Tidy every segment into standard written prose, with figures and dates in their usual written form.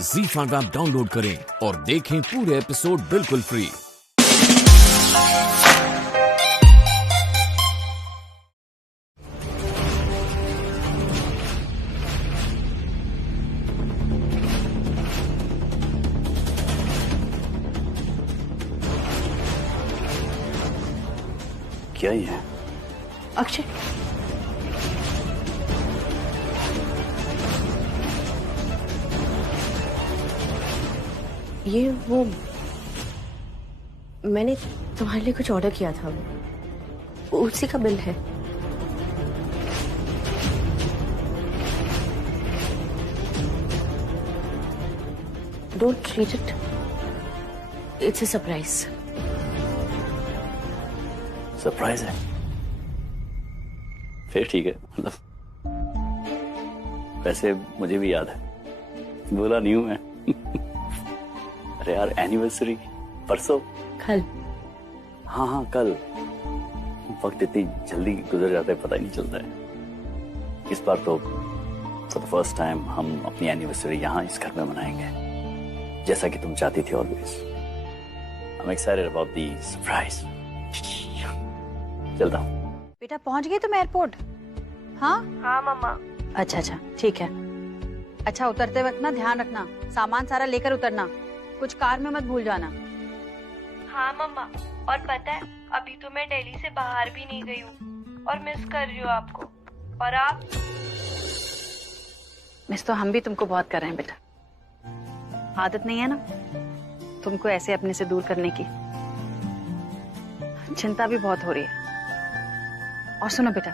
ZEE5 app download करें और देखें पूरे एपिसोड बिल्कुल फ्री। क्या ही है? अक्षय, ये वो मैंने तुम्हारे लिए कुछ ऑर्डर किया था, उसी का बिल है। Don't treat it, it's a surprise. Surprise है? फिर ठीक है। मतलब वैसे मुझे भी याद है, बोला नहीं हूं मैं। अरे यार, एनिवर्सरी परसों, कल। हाँ कल। वक्त इतनी जल्दी गुजर जाता है, पता ही नहीं चलता है। इस बार तो फॉर द फर्स्ट टाइम हम अपनी एनिवर्सरी यहाँ इस घर में मनाएंगे, जैसा कि तुम चाहती थी always. I am excited about the surprise. चलता हूँ। बेटा पहुंच गए तुम एयरपोर्ट? हाँ मम्मा। अच्छा ठीक है। अच्छा, उतरते वक्त ना ध्यान रखना, सामान सारा लेकर उतरना, कुछ कार में मत भूल जाना। हाँ मम्मा, और पता है अभी तो मैं दिल्ली से बाहर भी नहीं गई हूँ और मिस कर रही हूँ आपको। और आप? मिस तो हम भी तुमको बहुत कर रहे हैं बेटा। आदत नहीं है ना तुमको ऐसे अपने से दूर करने की, चिंता भी बहुत हो रही है। और सुनो बेटा,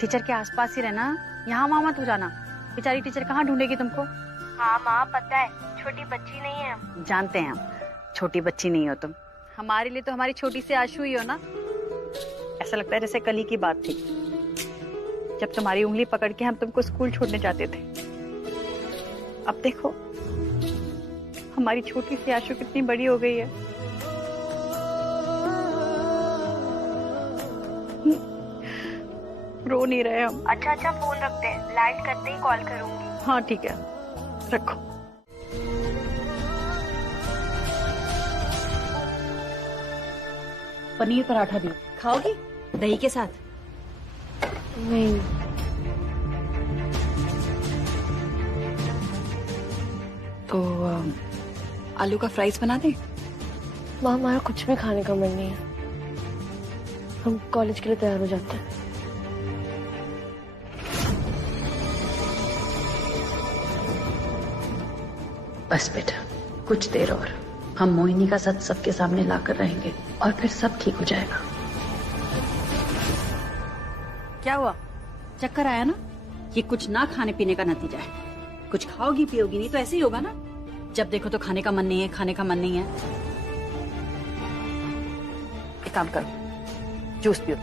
टीचर के आसपास ही रहना, यहाँ वहाँ मत हो जाना। बेचारी टीचर कहाँ ढूंढेगी तुमको। हाँ माँ, पता है छोटी बच्ची नहीं है हम। जानते हैं हम, छोटी बच्ची नहीं हो तुम। हमारे लिए तो हमारी छोटी सी आशु ही हो ना। ऐसा लगता है जैसे कल ही की बात थी जब तुम्हारी उंगली पकड़ के हम तुमको स्कूल छोड़ने जाते थे। अब देखो हमारी छोटी सी आशु कितनी बड़ी हो गई है। रो नहीं रहे हम। अच्छा फोन रखते हैं, लाइट करते ही कॉल करूंगी। हाँ ठीक है, रखो। पनीर पराठा भी खाओगी दही के साथ? नहीं, तो आलू का फ्राइज बना दे। माँ हमारा कुछ भी खाने का मन नहीं है, हम कॉलेज के लिए तैयार हो जाते हैं। बस बेटा, कुछ देर और हम मोहिनी का सच सबके सामने लाकर रहेंगे और फिर सब ठीक हो जाएगा। क्या हुआ, चक्कर आया ना? ये कुछ ना खाने पीने का नतीजा है। कुछ खाओगी पियोगी नहीं तो ऐसे ही होगा ना। जब देखो तो खाने का मन नहीं है, खाने का मन नहीं है। एक काम करो, जूस पियो।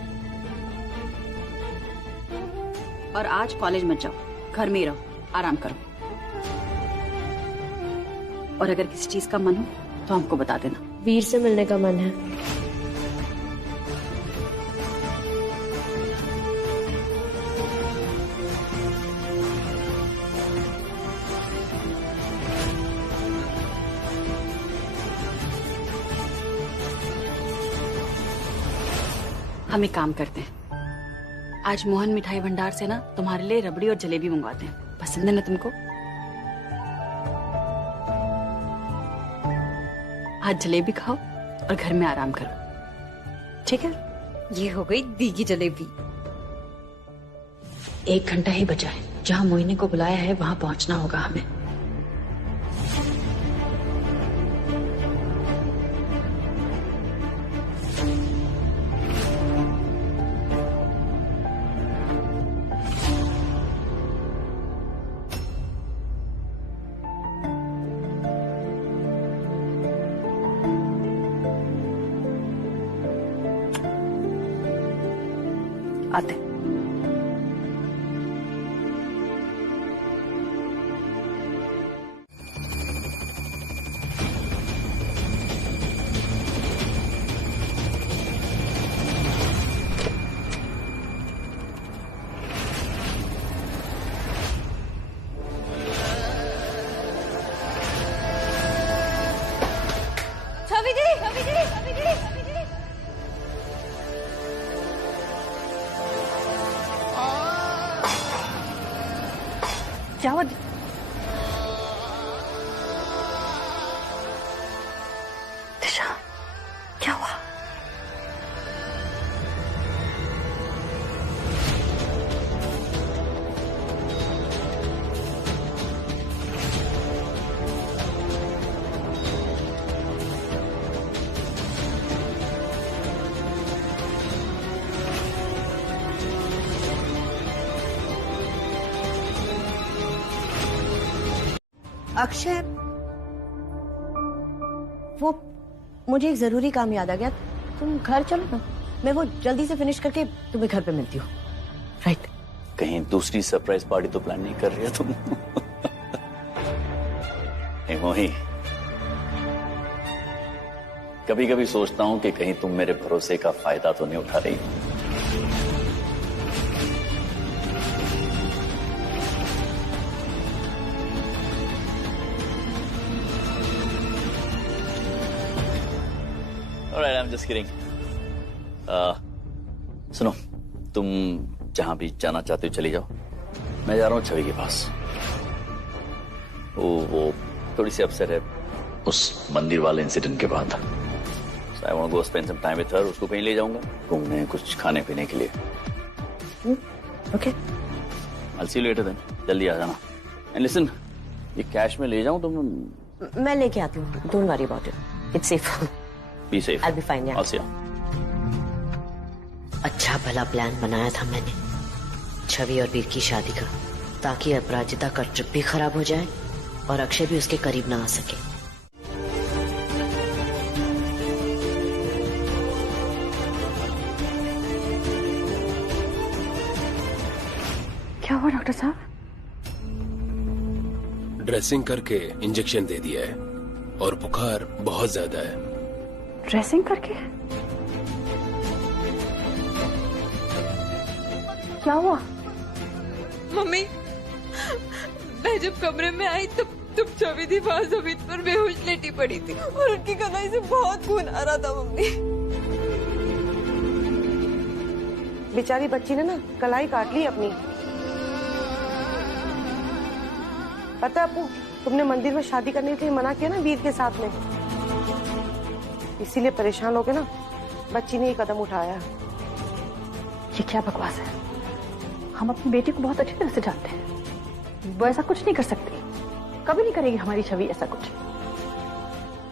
और आज कॉलेज मत जाओ, घर में ही रहो, आराम करो। और अगर किसी चीज का मन हो तो हमको बता देना। वीर से मिलने का मन है। हम एक काम करते हैं, आज मोहन मिठाई भंडार से ना तुम्हारे लिए रबड़ी और जलेबी मंगवाते हैं। पसंद है ना तुमको? आज जलेबी खाओ और घर में आराम करो, ठीक है? ये हो गई दीगी जलेबी। 1 घंटा ही बचा है, जहाँ मोहिनी को बुलाया है वहां पहुंचना होगा हमें। आते। अक्षय, वो मुझे एक जरूरी काम याद आ गया, तुम घर चलो ना, मैं वो जल्दी से फिनिश करके तुम्हें घर पे मिलती हूँ। राइट? कहीं दूसरी सरप्राइज पार्टी तो प्लान नहीं कर रही है तुम? नहीं मोही, कभी कभी सोचता हूं कि कहीं तुम मेरे भरोसे का फायदा तो नहीं उठा रही। Alright, I'm just kidding. सुनो, तुम जहां भी जाना चाहते हो चली जाओ, मैं जा रहा हूँ छवि के पास। वो थोड़ी सी अपसेट है उस मंदिर वाले इंसिडेंट के बाद। So I want to go spend some time with her. उसको कहीं ले जाऊंगा घूमने, कुछ खाने पीने के लिए। Okay. I'll see you later then. जल्दी आ जाना। And listen, ये कैश में ले जाऊं तुम? मैं लेके आती हूँ। Don't worry about it. It's safe. Be safe. I'll be fine. Yeah. I'll see you. अच्छा भला प्लान बनाया था मैंने छवि और वीर की शादी का, ताकि अपराजिता का ट्रिप भी खराब हो जाए और अक्षय भी उसके करीब ना आ सके। क्या हुआ डॉक्टर साहब? ड्रेसिंग करके इंजेक्शन दे दिया है और बुखार बहुत ज्यादा है। ड्रेसिंग करके? क्या हुआ? मम्मी, मैं जब कमरे में आई तब छवि दीवार जमीन पर बेहोश लेटी पड़ी थी और उनकी कलाई से बहुत खून आ रहा था। मम्मी, बेचारी बच्ची ने ना कलाई काट ली अपनी। पता है आपको, तुमने मंदिर में शादी करने के लिए मना किया ना वीर के साथ में, इसीलिए परेशान होके ना बच्ची ने ये कदम उठाया। ये क्या बकवास है? हम अपनी बेटी को बहुत अच्छी तरह से जानते हैं, वो ऐसा कुछ नहीं कर सकती, कभी नहीं करेगी हमारी छवि ऐसा कुछ।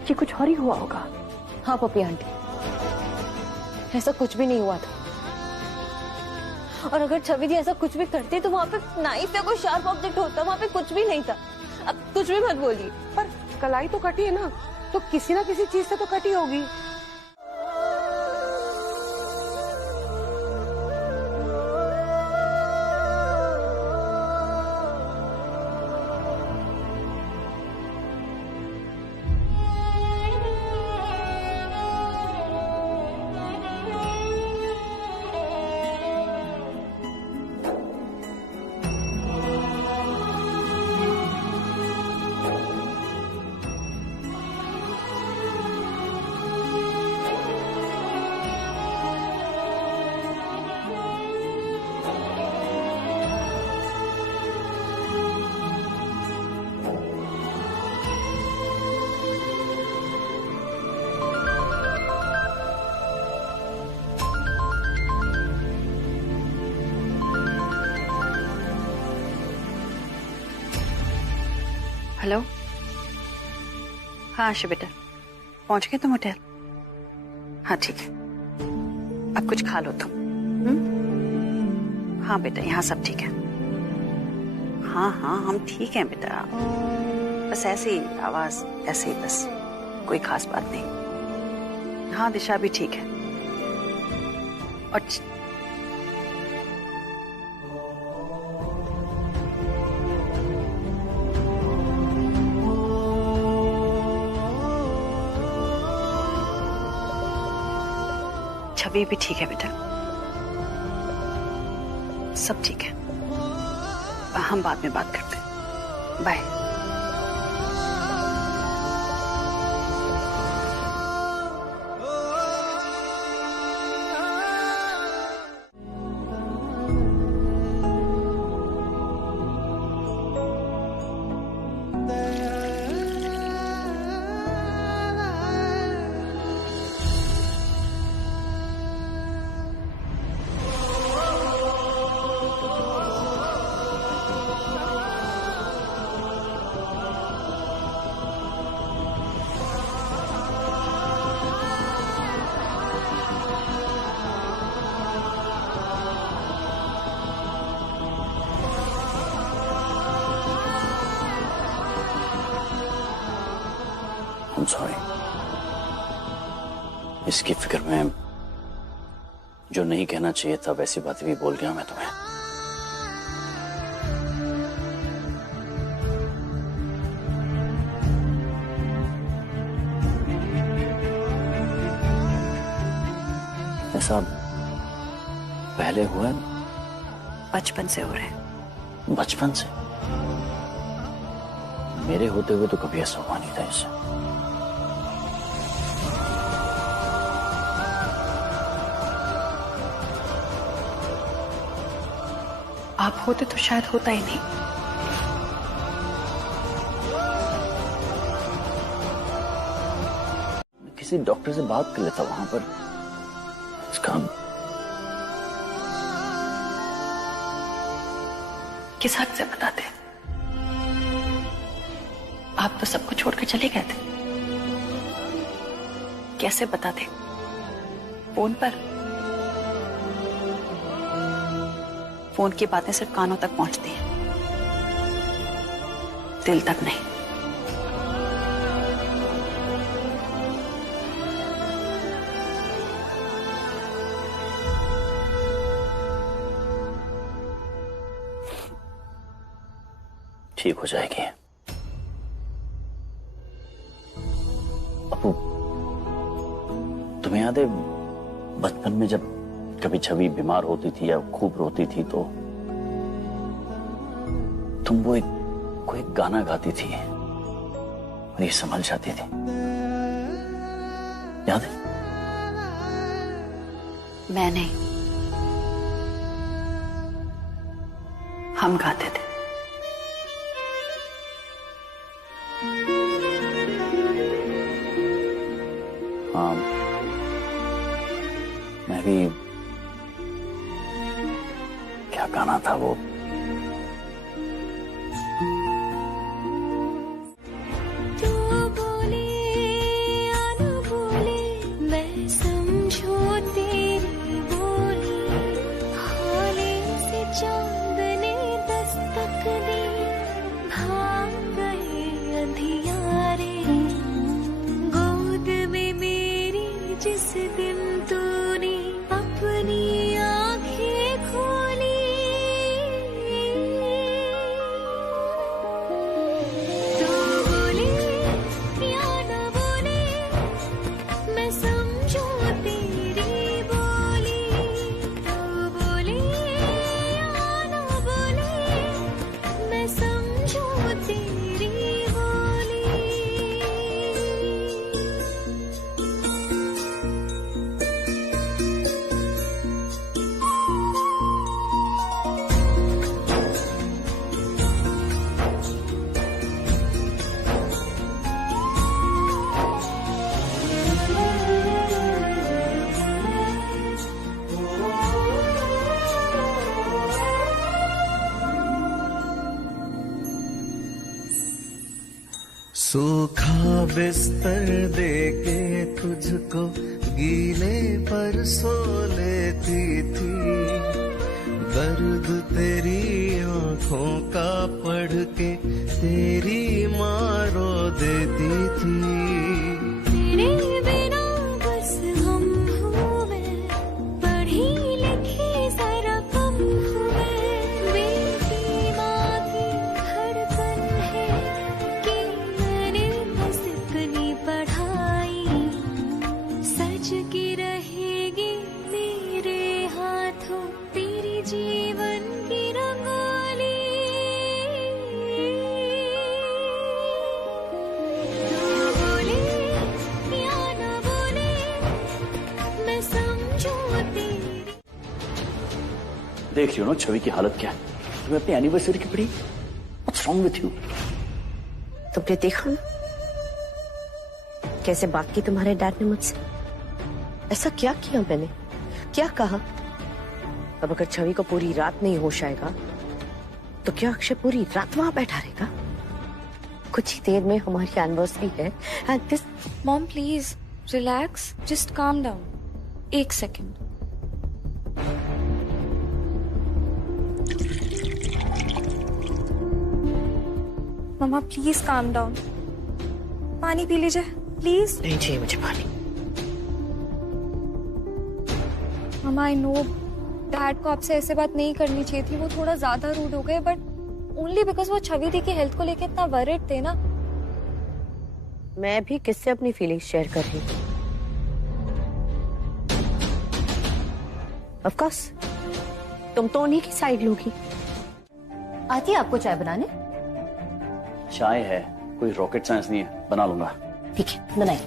ये कुछ और ही हुआ होगा। हाँ पपी आंटी, ऐसा कुछ भी नहीं हुआ था। और अगर छवि दी ऐसा कुछ भी करती तो वहाँ पे नाइफ या कोई शार्प ऑब्जेक्ट होता, वहाँ पे कुछ भी नहीं था। अब कुछ भी मत बोलिए। पर कलाई तो कटी है ना, तो किसी ना किसी चीज से तो कटी होगी। हेलो, हाँ आशा बेटा, पहुंच गए तुम होटल? हाँ ठीक है, अब कुछ खा लो तुम। हाँ बेटा, यहाँ सब ठीक है। हाँ हाँ हम ठीक हैं बेटा, बस ऐसे ही आवाज, ऐसे ही बस, कोई खास बात नहीं। हाँ दिशा भी ठीक है। और छवि भी ठीक है बेटा, सब ठीक है। हम बाद में बात करते हैं। बाय। I'm sorry. इसकी फिक्र में जो नहीं कहना चाहिए था वैसी बातें भी बोल गया मैं तुम्हें। ऐसा पहले हुआ है? बचपन से हो रहे हैं। बचपन से? मेरे होते हुए तो कभी ऐसा हुआ नहीं था इससे। आप होते तो शायद होता ही नहीं। मैं किसी डॉक्टर से बात कर लेता वहां पर। इसका किस हक से बताते? आप तो सबको छोड़कर चले गए थे। कैसे बताते? फोन पर? फोन की बातें सिर्फ कानों तक पहुंचती हैं, दिल तक नहीं। ठीक हो जाएगी। अपू, तुम्हें याद है बचपन में जब कभी छवि बीमार होती थी या खूब रोती थी तो तुम वो कोई गाना गाती थी और ये संभल जाती थी, याद है? मैं नहीं, हम गाते थे। हाँ, मैं भी। क्या गाना था वो? जिस दिन तूने अपनी आंखें खोली, तू बोले या न बोले मैं समझू तेरी बोली, तू बोले या न बोले मैं समझू तेरी बोली। सूखा बिस्तर देके तुझको गीले पर सो लेती थी, दर्द तेरी आंखों का पढ़ के तेरी माँ रो देती थी। तेरे बिना बस हम हुए, पढ़ी लिखी जरा कम हुए, बेटी माँ की धड़कन है कि मैंने बस इतनी पढ़ाई, सच की रहेगी मेरे हाथों तेरी जीवन की रंगोली। तू बोले या न बोले मैं समझू तेरी। देख रही हो ना छवि की हालत क्या है? तुम्हें अपनी एनिवर्सरी की पड़ी? What's wrong with you? तुमने देखा ना कैसे बात की तुम्हारे डैड ने मुझसे? ऐसा क्या किया मैंने, क्या कहा? अब अगर छवि को पूरी रात नहीं होश आएगा तो क्या अक्षय पूरी रात वहां बैठा रहेगा? कुछ ही देर में हमारी एनिवर्सरी है and this. Mom please relax, just calm down. एक सेकेंड। मम्मा प्लीज काम डाउन, पानी पी लीजिए। प्लीज। नहीं चाहिए मुझे पानी। मामा आई नो डैड को आपसे ऐसे बात नहीं करनी चाहिए थी, वो थोड़ा ज्यादा रूड हो गए, बट ओनली बिकॉज वो छवि दी की हेल्थ को लेके इतना वरिड थे ना। मैं भी किससे अपनी फीलिंग्स शेयर कर रही हूँ? ऑफ कोर्स तुम तो उन्हीं की साइड लोगी। आती है आपको चाय बनाने? चाय है, कोई रॉकेट साइंस नहीं है, बना लूंगा। ठीक है बनाइए।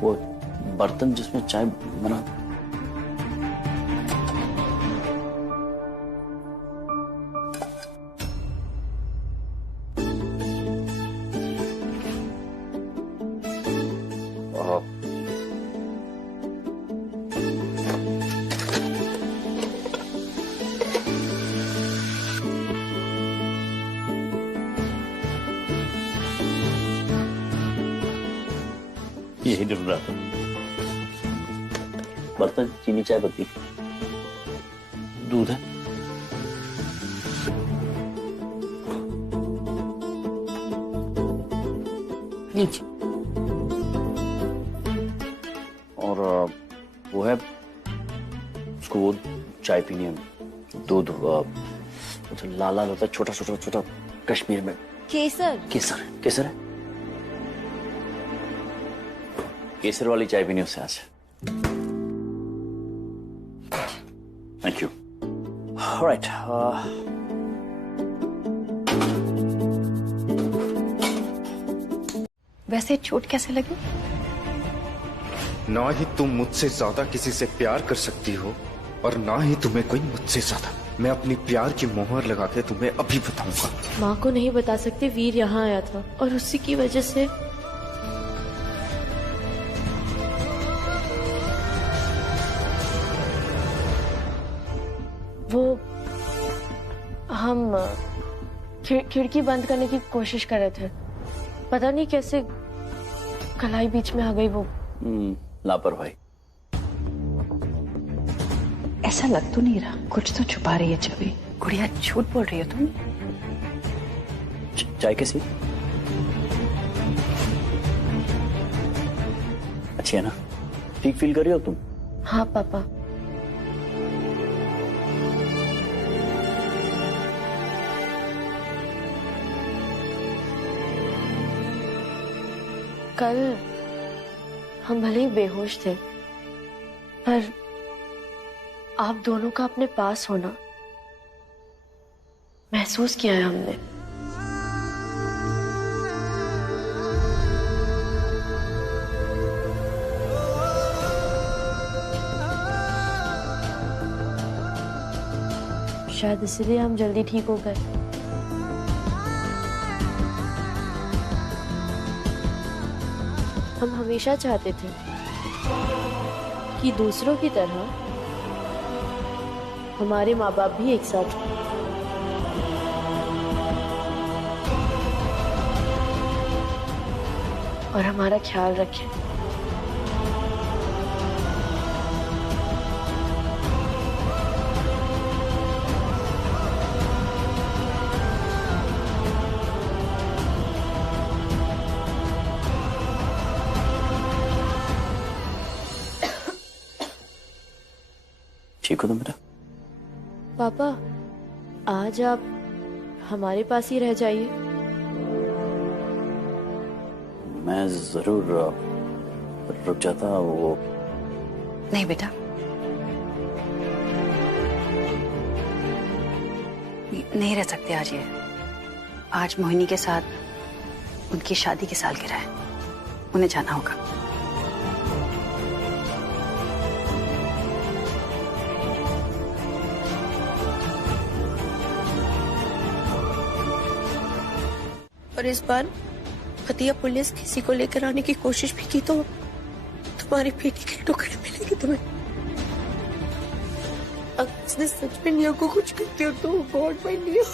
वो बर्तन जिसमें चाय बना। यही ढूंढ रहा था। बर्तन, चीनी, चाय पत्ती, दूध है। लीजिए। और वो है, उसको वो चाय पीनी है। दूध जो लाल लाल होता है, छोटा छोटा छोटा, कश्मीर में। केसर। केसर, केसर है। केसर वाली चाय पीनी उससे आज। Thank you. ऑलराइट। वैसे चोट कैसे लगी? ना ही तुम मुझसे ज्यादा किसी से प्यार कर सकती हो और ना ही तुम्हें कोई मुझसे ज्यादा। मैं अपनी प्यार की मोहर लगा के तुम्हें अभी बताऊंगा। माँ को नहीं बता सकते, वीर यहाँ आया था और उसी की वजह से वो हम खिड़की बंद करने की कोशिश कर रहे थे। पता नहीं कैसे कलाई बीच में आ गई। वो लापरवाही। ऐसा लग तो नहीं रहा, कुछ तो छुपा रही है छवि। गुड़िया झूठ बोल रही हो तुम। चाय कैसी? अच्छी है ना? ठीक फील कर रही हो तुम? हाँ पापा। कल हम भले ही बेहोश थे, पर आप दोनों का अपने पास होना महसूस किया है हमने। शायद इसलिए हम जल्दी ठीक हो गए। हम हमेशा चाहते थे कि दूसरों की तरह हमारे माँ बाप भी एक साथ हों। और हमारा ख्याल रखें। ठीक हो तुम बेटा? पापा आज आप हमारे पास ही रह जाइए। मैं जरूर रुक जाता। वो नहीं बेटा, नहीं रह सकते आज ये। आज मोहिनी के साथ उनकी शादी की सालगिरह है, उन्हें जाना होगा। और इस बार फतिया पुलिस किसी को लेकर आने की कोशिश भी की तो तुम्हारी बेटी के टुकड़े मिलेंगे तुम्हें। अगर उसने सच में निया को कुछ कर दिया तो गॉड बाय निया।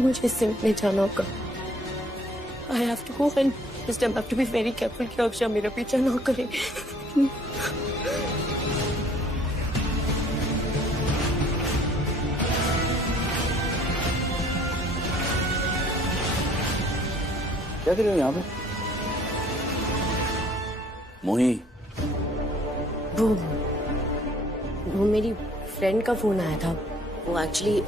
मुझे इससे मिलने जाना होगा। I have to go and this time I have to be very careful कि अक्षय मेरा पीछा ना करे। क्या कर रहे हो यहाँ पे? मोही, वो मेरी फ्रेंड का फोन आया था। वो actually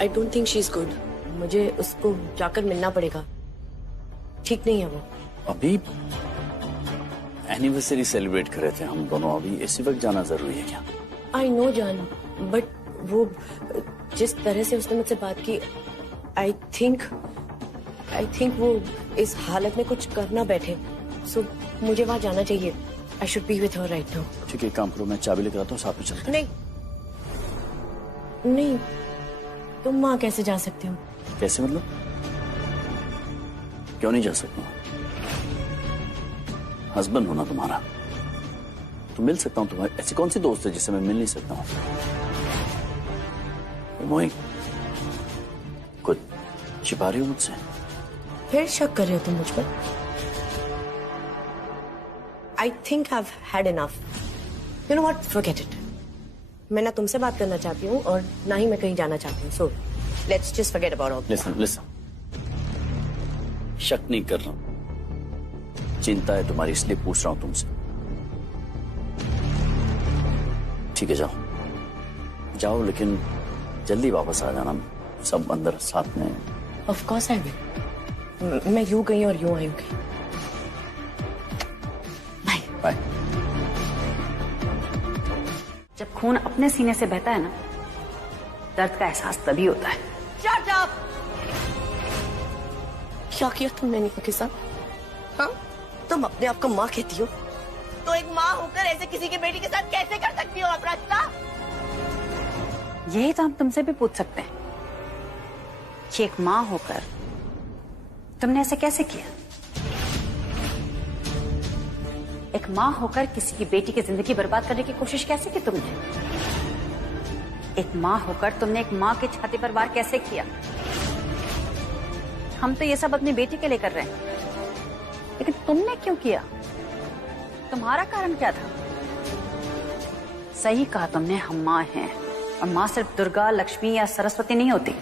I don't think she is good. मुझे उसको जाकर मिलना पड़ेगा। ठीक नहीं है वो। अभी एनिवर्सरी सेलिब्रेट कर रहे थे हम दोनों, अभी इसी वक्त जाना जरूरी है क्या? आई नो जान, बट वो जिस तरह से उसने मुझसे बात की, आई थिंक वो इस हालत में कुछ करना बैठे। सो मुझे वहां जाना चाहिए। I should be with her right now. ठीक है, काम करो, मैं चाबी लेकर आता हूँ, साथ में चलते हैं। नहीं, तुम वहां कैसे जा सकते हो? कैसे मतलब? क्यों नहीं जा सकता? हस्बैंड हो ना तुम्हारा, तो मिल सकता हूँ तुम्हारी। ऐसी कौन सी दोस्त है जिससे मैं मिल नहीं सकता हूँ? मोही, कुछ छिपा रही हो मुझसे? फिर शक कर रहे हो तुम मुझ पर? I think I have had enough. You know what, forget it. मैं ना तुमसे बात करना चाहती हूँ और ना ही मैं कहीं जाना चाहती हूँ। So let's just forget about all. Listen, शक नहीं कर रहा हूं, चिंता है तुम्हारी, इसलिए पूछ रहा हूं तुमसे। ठीक है, जाओ, लेकिन जल्दी वापस आ जाना। सब अंदर साथ में। Of course I will. मैं यूं गई और यूं आई। Bye bye. जब खून अपने सीने से बहता है ना, दर्द का एहसास तभी होता है। Shut up! क्या किया तुमने निका के साथ? हाँ? तुम अपने आप को माँ कहती हो, तो एक माँ होकर ऐसे किसी की बेटी के साथ कैसे कर सकती हो अपराजिता? यही तो हम तुमसे भी पूछ सकते हैं कि एक माँ होकर तुमने ऐसे कैसे किया? एक माँ होकर किसी की बेटी की जिंदगी बर्बाद करने की कोशिश कैसे की तुमने? एक माँ होकर तुमने एक माँ की छाती पर वार कैसे किया? हम तो ये सब अपनी बेटी के लिए कर रहे हैं, लेकिन तुमने क्यों किया? तुम्हारा कारण क्या था? सही कहा तुमने, हम माँ हैं, और माँ सिर्फ दुर्गा, लक्ष्मी या सरस्वती नहीं होती,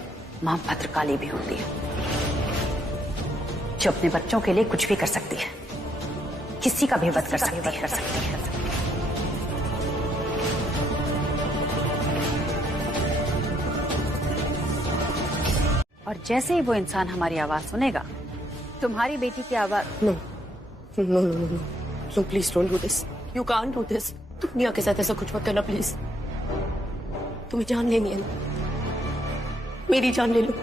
माँ भद्रकाली भी होती है, जो अपने बच्चों के लिए कुछ भी कर सकती है, किसी का भी वध कर सकती है। और जैसे ही वो इंसान हमारी आवाज सुनेगा, तुम्हारी बेटी की आवाज। No, please don't do this. You can't do this. तुम निया के साथ ऐसा कुछ मत करना प्लीज। तुम्हें जान लेनी है ना, मेरी जान ले लो।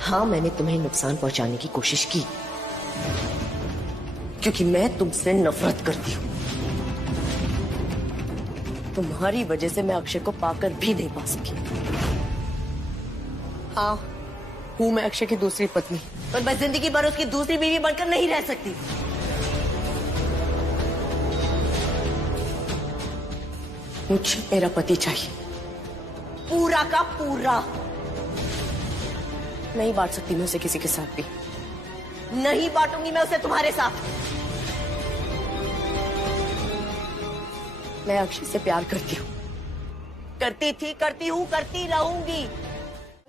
हाँ, मैंने तुम्हें नुकसान पहुंचाने की कोशिश की, क्योंकि मैं तुमसे नफरत करती हूँ। तुम्हारी वजह से मैं अक्षय को पाकर भी नहीं पा सकी। हाँ, हूं मैं अक्षय की दूसरी पत्नी, पर मैं जिंदगी भर उसकी दूसरी बीवी बनकर नहीं रह सकती। मुझे मेरा पति चाहिए, पूरा का पूरा। नहीं बांट सकती मैं उसे किसी के साथ भी। नहीं बांटूंगी मैं उसे तुम्हारे साथ। मैं अक्षय से प्यार करती हूँ, करती थी, करती हूँ, करती रहूंगी।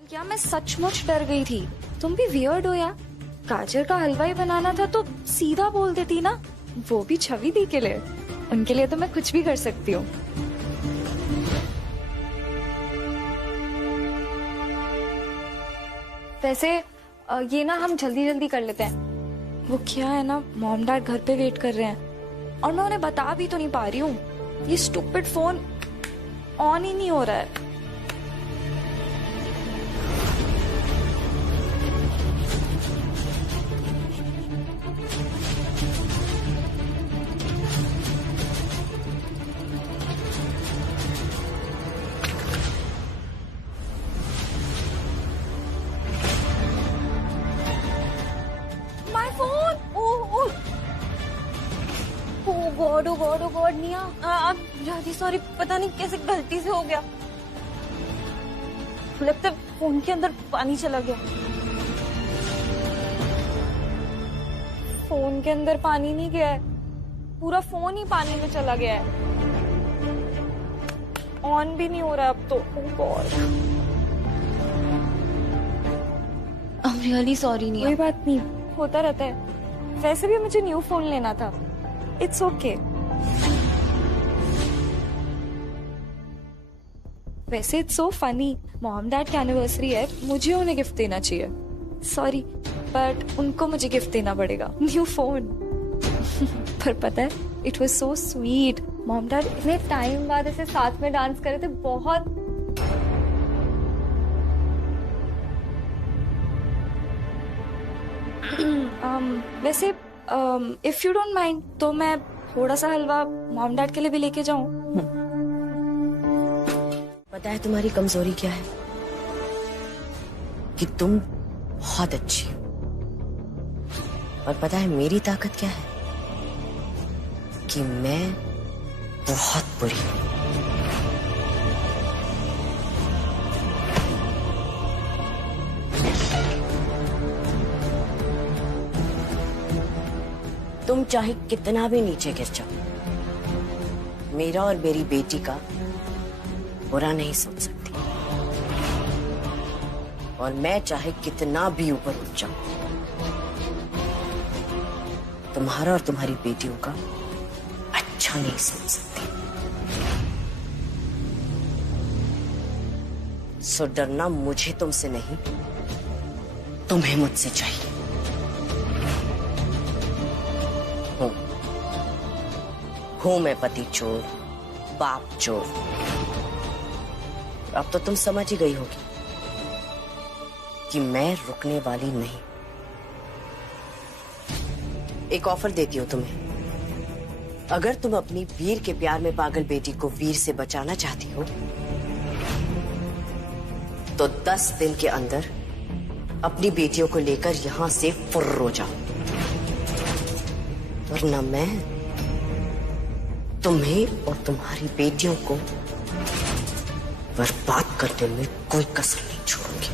क्या मैं सचमुच डर गई थी? तुम भी वियर्ड हो यार। गाजर का हलवा ही बनाना था तो सीधा बोल देती ना, वो भी छवि दी के लिए। उनके लिए तो मैं कुछ भी कर सकती हूँ। वैसे ये ना हम जल्दी जल्दी कर लेते हैं। वो क्या है ना, मॉम डैड घर पे वेट कर रहे हैं और मैं उन्हें बता भी तो नहीं पा रही हूँ। ये स्टूपिड फोन ऑन ही नहीं हो रहा है। ओ गॉड निया, राधी सॉरी, पता नहीं कैसे गलती से हो गया। लगता है फोन के अंदर पानी चला गया। फोन के अंदर पानी नहीं गया है, पूरा फोन ही पानी में चला गया है। ऑन भी नहीं हो रहा अब तो। ओ गॉड। I'm really sorry, कोई निया। बात नहीं, होता रहता है। वैसे भी मुझे न्यू फोन लेना था। It's okay. वैसे it's so funny, mom dad की एनिवर्सरी है, मुझे उन्हें गिफ्ट देना चाहिए। सॉरी, बट उनको मुझे गिफ्ट देना पड़ेगा, न्यू फोन। पर पता है, it was so sweet. Mom dad इतने टाइम बाद ऐसे साथ में डांस कर रहे थे, बहुत। वैसे इफ यू डोंट माइंड तो मैं थोड़ा सा हलवा मॉम डैड के लिए भी लेके जाऊं। पता है तुम्हारी कमजोरी क्या है? कि तुम बहुत अच्छी हो। और पता है मेरी ताकत क्या है? कि मैं बहुत बुरी हूं। तुम चाहे कितना भी नीचे गिर जाओ, मेरा और मेरी बेटी का बुरा नहीं सोच सकती। और मैं चाहे कितना भी ऊपर उठ जाऊं, तुम्हारा और तुम्हारी बेटियों का अच्छा नहीं सोच सकती। सो डरना मुझे तुमसे नहीं, तुम्हें मुझसे चाहिए। हूं मैं पति चोर, बाप चोर। अब तो तुम समझ ही गई होगी कि मैं रुकने वाली नहीं। एक ऑफर देती हूं तुम्हें। अगर तुम अपनी वीर के प्यार में पागल बेटी को वीर से बचाना चाहती हो, तो 10 दिन के अंदर अपनी बेटियों को लेकर यहां से फुर्र हो जाओ, वरना मैं तुम्हें और तुम्हारी बेटियों को बर्बाद करने में कोई कसर नहीं छोड़ूंगी।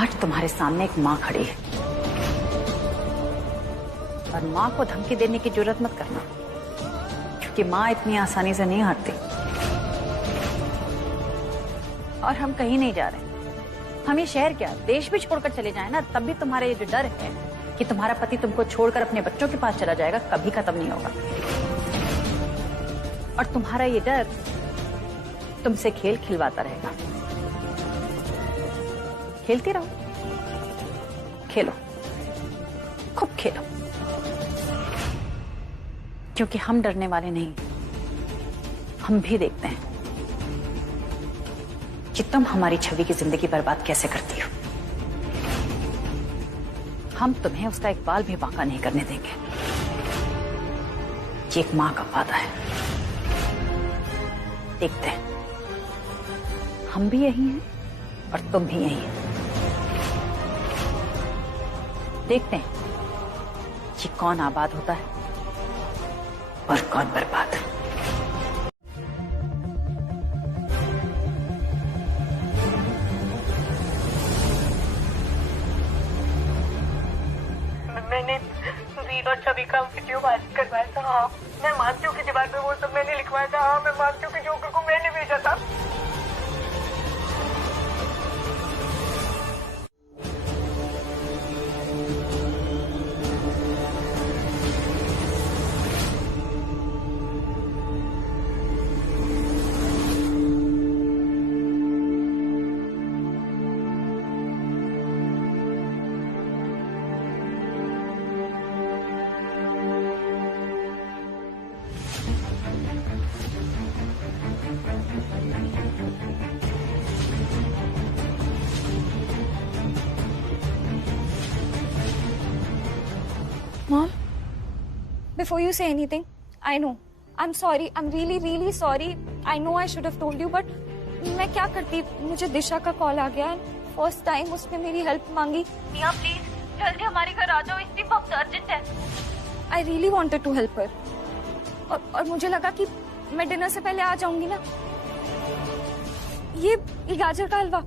आज तुम्हारे सामने एक माँ खड़ी है, और माँ को धमकी देने की जरूरत मत करना, क्योंकि माँ इतनी आसानी से नहीं हारती। और हम कहीं नहीं जा रहे। हम ये शहर क्या, देश भी छोड़कर चले जाए ना, तब भी तुम्हारा ये जो डर है कि तुम्हारा पति तुमको छोड़कर अपने बच्चों के पास चला जाएगा, कभी खत्म नहीं होगा। और तुम्हारा ये डर तुमसे खेल खिलवाता रहेगा। खेलती रहो, खेलो, खूब खेलो, क्योंकि हम डरने वाले नहीं। हम भी देखते हैं कि तुम हमारी छवि की जिंदगी बर्बाद कैसे करती हो। हम तुम्हें उसका एक बाल भी बांका नहीं करने देंगे। ये एक मां का वादा है। देखते हैं, हम भी यही हैं और तुम भी यही हैं। देखते हैं कि कौन आबाद होता है और कौन बर्बाद। मैंने वीर और छवि का वीडियो वायरल करवाया था। हाँ, मैं मानती हूँ कि दीवार पे वो सब मैंने लिखवाया था। हाँ, मैं मानती हूँ कि जोकर को मैंने भेजा था। Mom, before you say anything, I know, I'm sorry, I'm really, really sorry. I know I should have told you, but मैं क्या करती? मुझे दिशा का कॉल आ गया। फर्स्ट टाइम उसने मेरी हेल्प मांगी। निया प्लीज जल्दी हमारे घर आ जाओ, इसकी बहुत अर्जेंट है। I really wanted to help her. और मुझे लगा कि मैं डिनर से पहले आ जाऊंगी ना। ये गाजर का हलवा,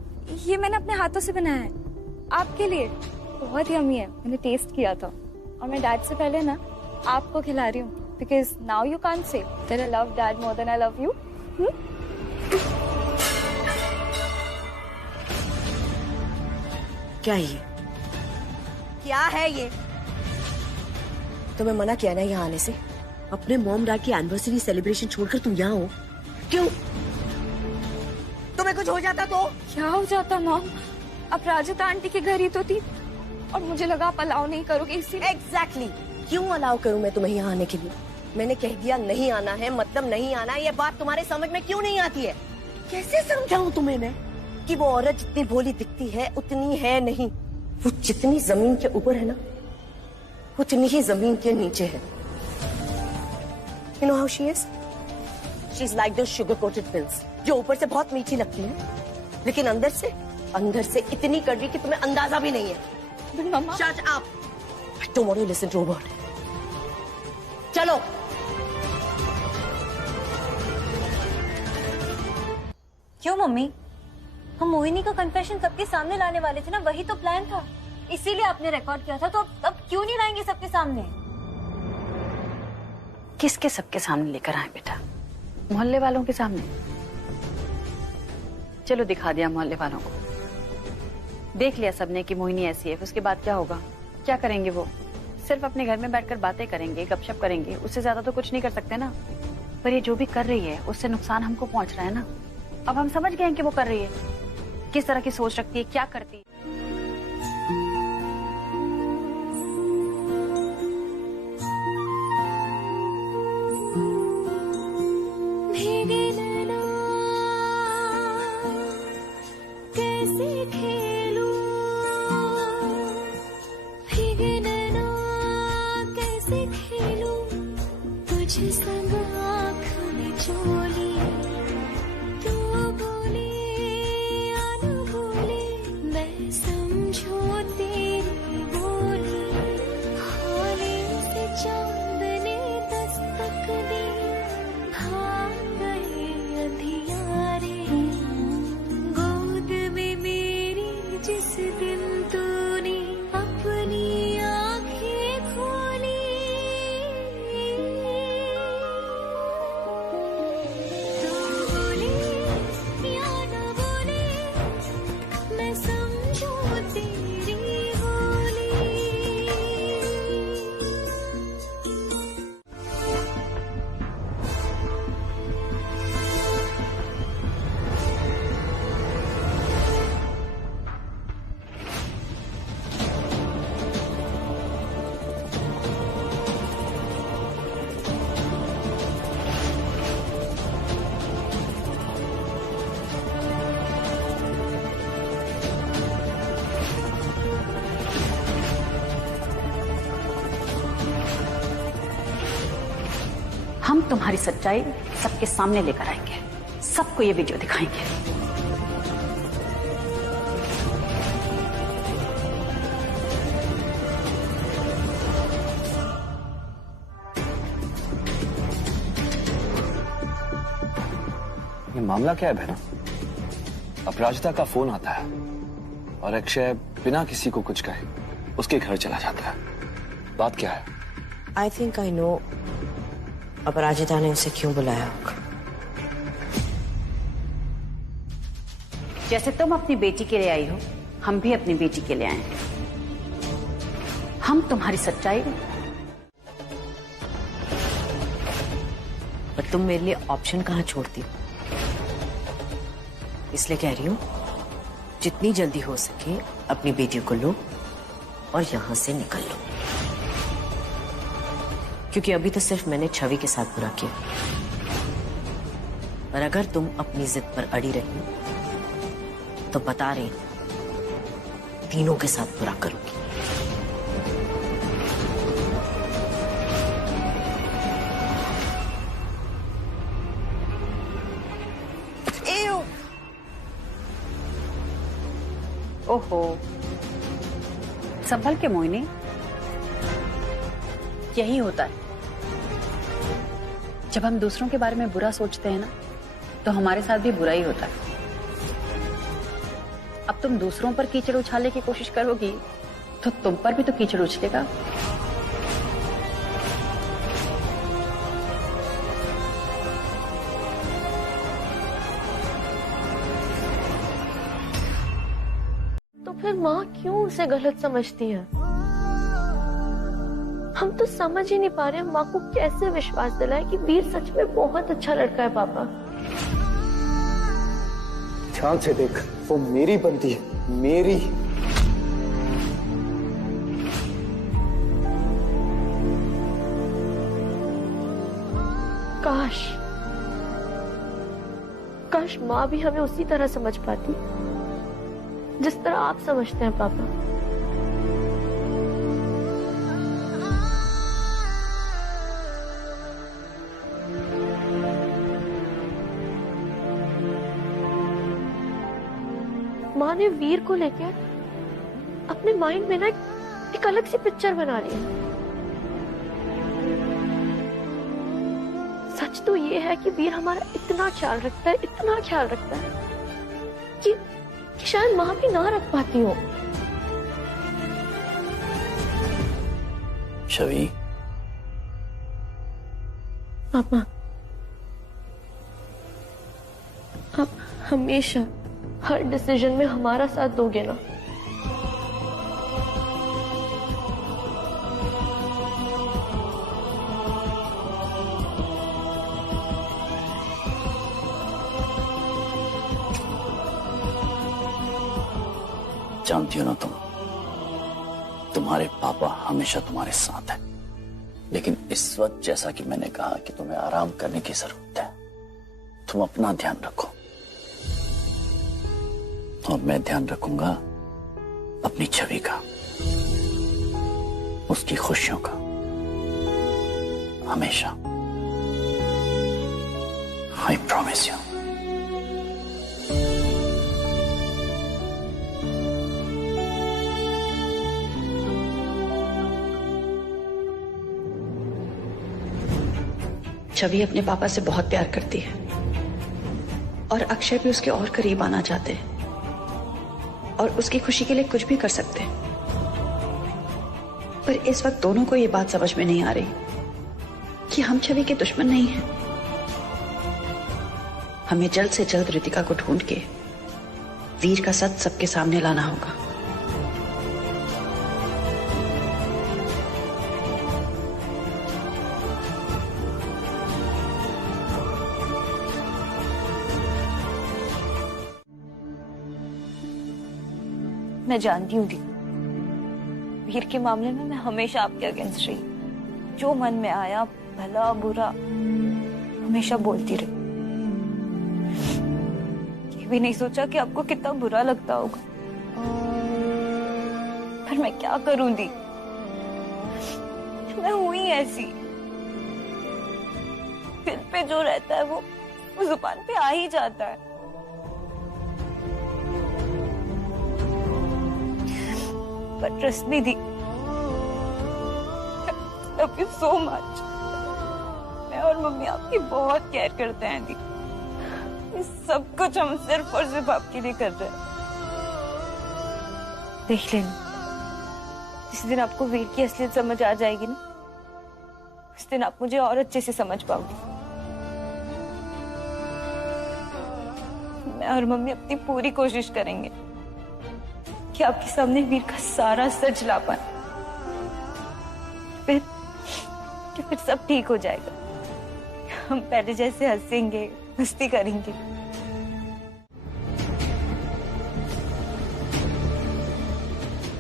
ये मैंने अपने हाथों से बनाया है आपके लिए। बहुत यम्मी है, मैंने टेस्ट किया था। और मैं डैड से पहले ना आपको खिला रही हूँ, because now you can't say that I love dad more than I love you. क्या ये? क्या है ये? तुम्हें मना किया ना यहाँ आने से? अपने मॉम डैड की एनिवर्सरी सेलिब्रेशन छोड़कर तुम यहाँ हो क्यों? तुम्हें कुछ हो जाता तो? क्या हो जाता मॉम? अपराजिता आंटी के घर ही तो थी और मुझे लगा आप अलाउ नहीं करोगे इसीलिए। एग्जैक्टली क्यों अलाउ करूं मैं तुम्हें यहाँ आने के लिए? मैंने कह दिया नहीं आना है मतलब नहीं आना। ये बात तुम्हारे समझ में क्यों नहीं आती है? कैसे समझाऊं तुम्हें मैं कि वो औरत जितनी भोली दिखती है उतनी है नहीं। वो जितनी जमीन के ऊपर है ना उतनी ही जमीन के नीचे है। You know how she is? She's like those sugar coated pills जो ऊपर से बहुत मीठी लगती है लेकिन अंदर से इतनी कड़वी कि तुम्हें अंदाजा भी नहीं है। मम्मा Shut up! I don't want to listen to a word. चलो। क्यों मम्मी? हम मोहिनी का कन्फेशन सबके सामने लाने वाले थे ना, वही तो प्लान था। इसीलिए आपने रिकॉर्ड किया था, तो अब क्यों नहीं लाएंगे सबके सामने? किसके सबके सामने लेकर आए बेटा? मोहल्ले वालों के सामने? चलो दिखा दिया मोहल्ले वालों को, देख लिया सबने कि मोहिनी ऐसी है। उसके बाद क्या होगा? क्या करेंगे वो? सिर्फ अपने घर में बैठकर बातें करेंगे, गपशप करेंगे, उससे ज्यादा तो कुछ नहीं कर सकते ना। पर ये जो भी कर रही है उससे नुकसान हमको पहुंच रहा है ना। अब हम समझ गए हैं कि वो कर रही है, किस तरह की सोच रखती है, क्या करती है। हम तुम्हारी सच्चाई सबके सामने लेकर आएंगे, सबको ये वीडियो दिखाएंगे। ये मामला क्या है बहना? अपराजिता का फोन आता है और अक्षय बिना किसी को कुछ कहे उसके घर चला जाता है। बात क्या है? I think I know अपराजिता ने उसे क्यों बुलाया होगा। जैसे तुम अपनी बेटी के लिए आई हो, हम भी अपनी बेटी के लिए आए हैं। हम तुम्हारी सच्चाई, पर तुम मेरे लिए ऑप्शन कहाँ छोड़ती हो? इसलिए कह रही हूँ जितनी जल्दी हो सके अपनी बेटियों को लो और यहां से निकल लो, क्योंकि अभी तो सिर्फ मैंने छवि के साथ बुरा किया, पर अगर तुम अपनी जिद पर अड़ी रही तो बता रही तीनों के साथ बुरा करूंगी। ओहो, संभल के मोहिनी, यही होता है जब हम दूसरों के बारे में बुरा सोचते हैं ना, तो हमारे साथ भी बुरा ही होता है। अब तुम दूसरों पर कीचड़ उछालने की कोशिश करोगी तो तुम पर भी तो कीचड़ उछलेगा। तो फिर माँ क्यों उसे गलत समझती है? हम तो समझ ही नहीं पा रहे माँ को कैसे विश्वास दिलाए कि वीर सच में बहुत अच्छा लड़का है। पापा ध्यान से देख, वो मेरी बनती है, मेरी। काश माँ भी हमें उसी तरह समझ पाती जिस तरह आप समझते हैं पापा। माँ ने वीर को लेकर अपने माइंड में ना एक अलग सी पिक्चर बना ली है। सच तो ये है कि वीर हमारा इतना ख्याल रखता है, इतना ख्याल रखता है कि शायद माँ भी ना रख पाती हो। छवि, पापा आप हमेशा हर डिसीजन में हमारा साथ दोगे ना? जानती हो ना तुम्हारे पापा हमेशा तुम्हारे साथ हैं, लेकिन इस वक्त जैसा कि मैंने कहा कि तुम्हें आराम करने की जरूरत है, तुम अपना ध्यान रखो और मैं ध्यान रखूंगा अपनी छवि का, उसकी खुशियों का, हमेशा। I promise you. छवि अपने पापा से बहुत प्यार करती है और अक्षय भी उसके और करीब आना चाहते हैं और उसकी खुशी के लिए कुछ भी कर सकते हैं। पर इस वक्त दोनों को ये बात समझ में नहीं आ रही कि हम छवि के दुश्मन नहीं हैं। हमें जल्द से जल्द रितिका को ढूंढ के वीर का सच सबके सामने लाना होगा। मैं जानती हूँ वीर के मामले में मैं हमेशा आपके अगेंस्ट रही, जो मन में आया भला बुरा हमेशा बोलती रही। ये भी नहीं सोचा कि आपको कितना बुरा लगता होगा, पर मैं क्या करूं दी, मैं हुई ऐसी। दिल पे जो रहता है वो जुबान पे आ ही जाता है। But trust me, the, love you so much. मैं और मम्मी आपकी बहुत केयर करते हैं दी। ये सब कुछ हम सिर्फ और सिर्फ आपके लिए कर रहे हैं। देख लेना, जिस दिन आपको वीर की असलियत समझ आ जाएगी ना, उस दिन आप मुझे और अच्छे से समझ पाओगी। मैं और मम्मी अपनी पूरी कोशिश करेंगे कि आपके सामने वीर का सारा सच ला पाए। फिर सब ठीक हो जाएगा। हम पहले जैसे हंसेंगे, मस्ती करेंगे।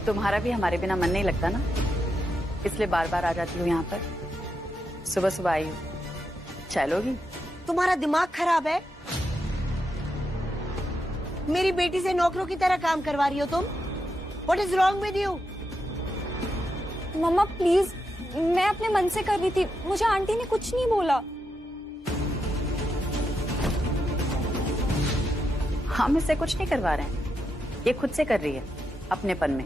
तुम्हारा भी हमारे बिना मन नहीं लगता ना, इसलिए बार बार आ जाती हूँ यहाँ पर। सुबह सुबह आई हूँ, चाय लोगी? तुम्हारा दिमाग खराब है? मेरी बेटी से नौकरों की तरह काम करवा रही हो तुम? What is wrong with you? मम्मा प्लीज, मैं अपने मन से कर रही थी, मुझे आंटी ने कुछ नहीं बोला। हम इससे कुछ नहीं करवा रहे हैं, ये खुद से कर रही है अपनेपन में।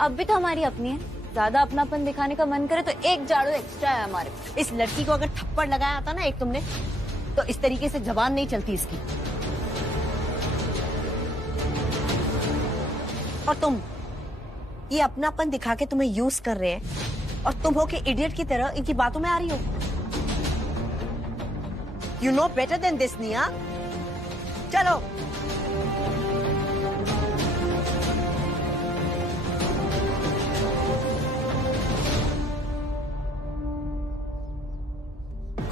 अब भी तो हमारी अपनी है, ज्यादा अपनापन दिखाने का मन करे तो एक झाड़ू एक्स्ट्रा है हमारे। इस लड़की को अगर थप्पड़ लगाया था ना एक तुमने, तो इस तरीके से जबान नहीं चलती इसकी। और तुम ये अपनापन दिखा के तुम्हें यूज कर रहे हैं और तुम हो के इडियट की तरह इनकी बातों में आ रही हो। You know better than this निया। चलो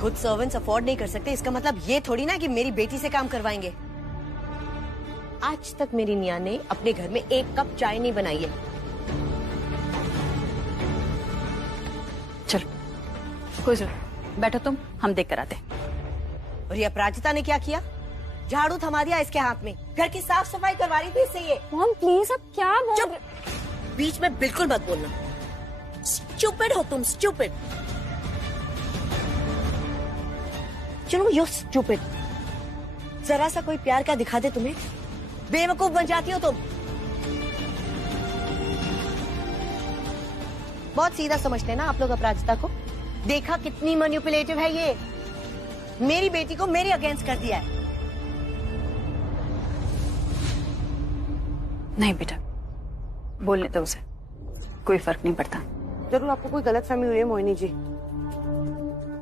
खुद सर्वेंट्स अफोर्ड नहीं कर सकते इसका मतलब ये थोड़ी ना कि मेरी बेटी से काम करवाएंगे। आज तक मेरी निया ने अपने घर में एक कप चाय नहीं बनाई है। चलो कोई जरूरत, बैठो तुम, हम देख कर आते। और ये अपराजिता ने क्या किया? झाड़ू थमा दिया इसके हाथ में, घर की साफ सफाई करवा रही थी इससे ये। मॉम प्लीज अब क्या बोल चुप, बीच में बिल्कुल मत बोलना। स्टूपिड हो तुम, स्टूपिड। चलो यू स्टूपिड। जरा सा कोई प्यार का दिखा दे तुम्हें, बेवकूफ बन जाती हो तुम। बहुत सीधा समझते हैं ना आप लोग अपराजिता को। देखा कितनी मैनिपुलेटिव है ये, मेरी बेटी को मेरे अगेंस्ट कर दिया है। नहीं बेटा, बोलने दो उसे, कोई फर्क नहीं पड़ता। जरूर आपको कोई गलतफहमी हुई है मोहिनी जी,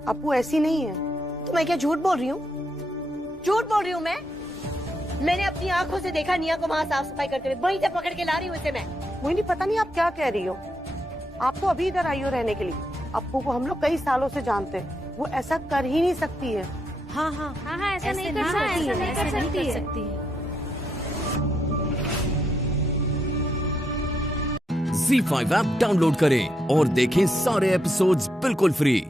अपू ऐसी नहीं है। तो मैं क्या झूठ बोल रही हूँ? झूठ बोल रही हूँ मैंने अपनी आंखों से देखा निया को वहाँ साफ सफाई करते हुए, वहीं से पकड़ के ला रही हूँ इसे मैं। मोहिनी पता नहीं आप क्या कह रही हो, आप तो अभी इधर आई हो रहने के लिए। अपू को हम लोग कई सालों से जानते हैं, वो ऐसा कर ही नहीं सकती है। हाँ हाँ हाँ हाँ ऐसा नहीं कर सकती है। ZEE5 ऐप डाउनलोड करें और देखें सारे एपिसोड्स बिल्कुल फ्री।